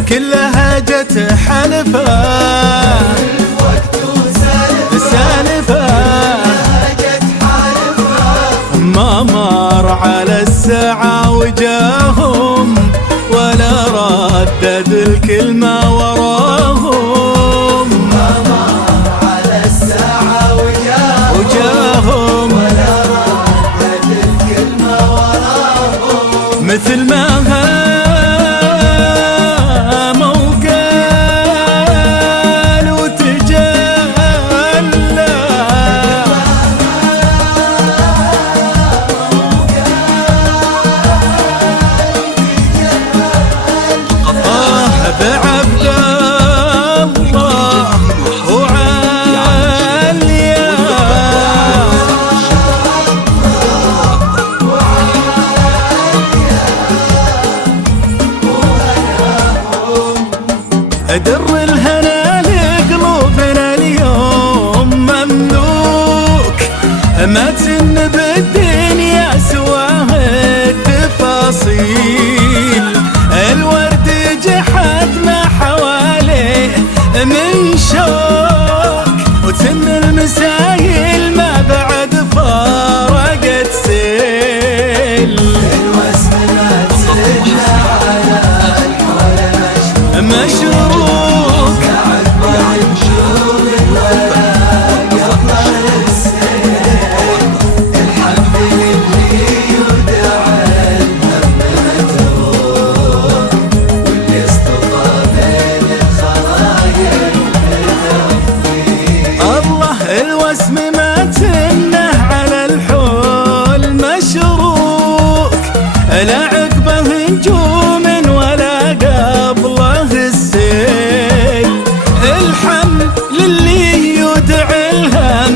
كلها جت حلفة سالفة ما مر على الساعة وجاهم ولا ردد الكلمة وراهم. ما مر على الساعة وجاهم ولا ردد الكلمة وراهم. مثل ما در الهنا لقلوبنا اليوم مملوك، ما تن بالدنيا سواه التفاصيل. الورد جحد ما حواليه من شوك، وتن المسايل ما بعد فارقت سيل. الوسم ما تسنى على الكل مشروك الحمد لله يدعى المملوك، واللي اصطفى بين الخلايق الله. الوسم ما تنه على الحول مشروك، لا عقبه نجوم ولا قبله السيل. الحمد للي يدعي الهم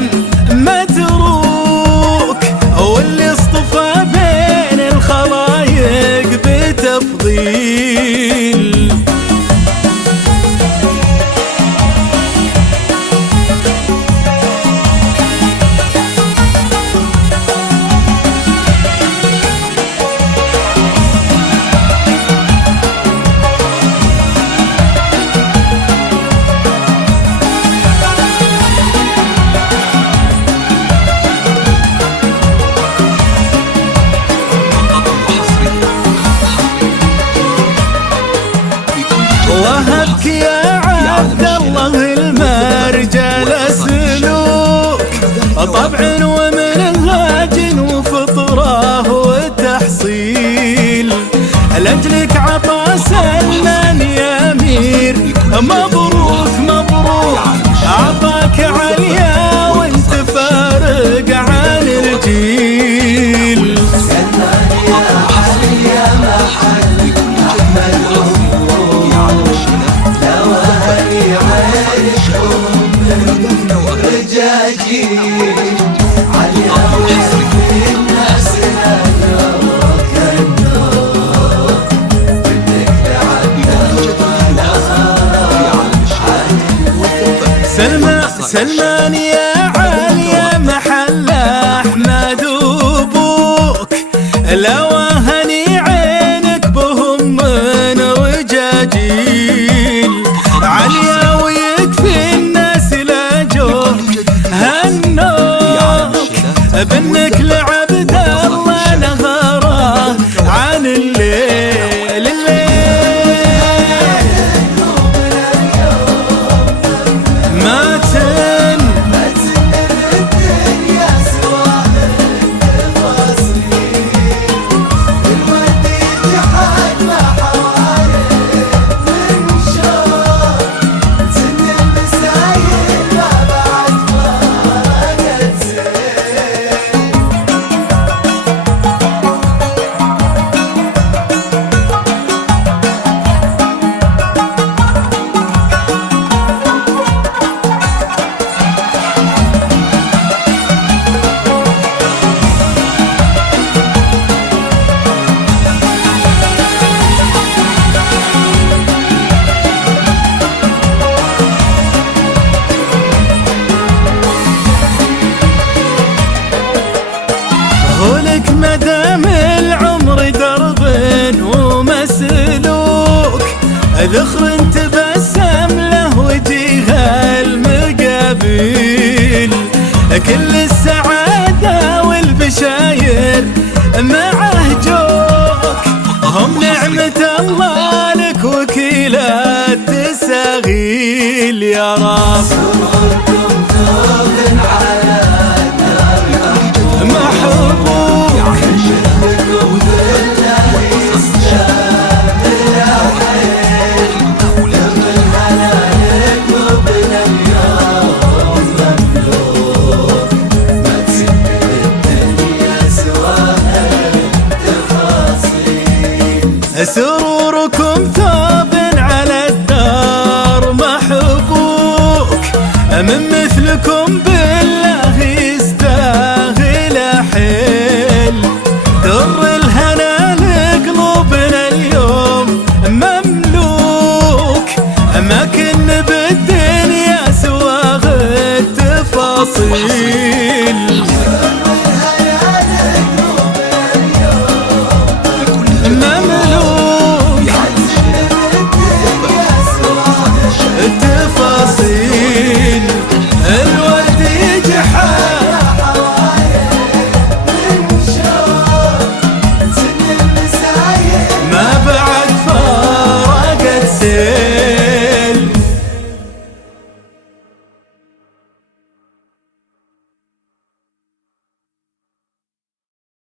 متروك، واللي اصطفى بين الخلايق بتفضيل. وهبك يا عبد الله المرجل سلوك، طبع ومنهاج وفطره وتحصيل. لاجلك عطا سلمان يا امير مبروك مبروك، عطاك عليا وانت فارق عن الجيل. سلمان يا عليا محل أحمد رجاجيل عليا وفي الناس نادوك النور، منك لعبد سلمان يا عالية محل أحمد وبوك، لو هني عينك بهم من رجاجيل. عليا ويكفي الناس لاجوك هنوك، بنك لعبد الله نهاره عن الليل. الليل ما تن ذخر تبسم له وجيها المقابل، كل السعادة والبشاير معه جوك، هم نعمة الله لك وكيلات تساغيل يا رب. سروركم ثوب على محبوب شفتكم بالله يستاهل حيل، لما الهنا قلوبنا اليوم مملوك، ما تسد الدنيا سواها التفاصيل. سروركم ثوب على الدار محبوك، من مثلكم بالله يستاهل حيل، در الهنا لقلوبنا اليوم مملوك، ما كن بالدنيا سوى التفاصيل.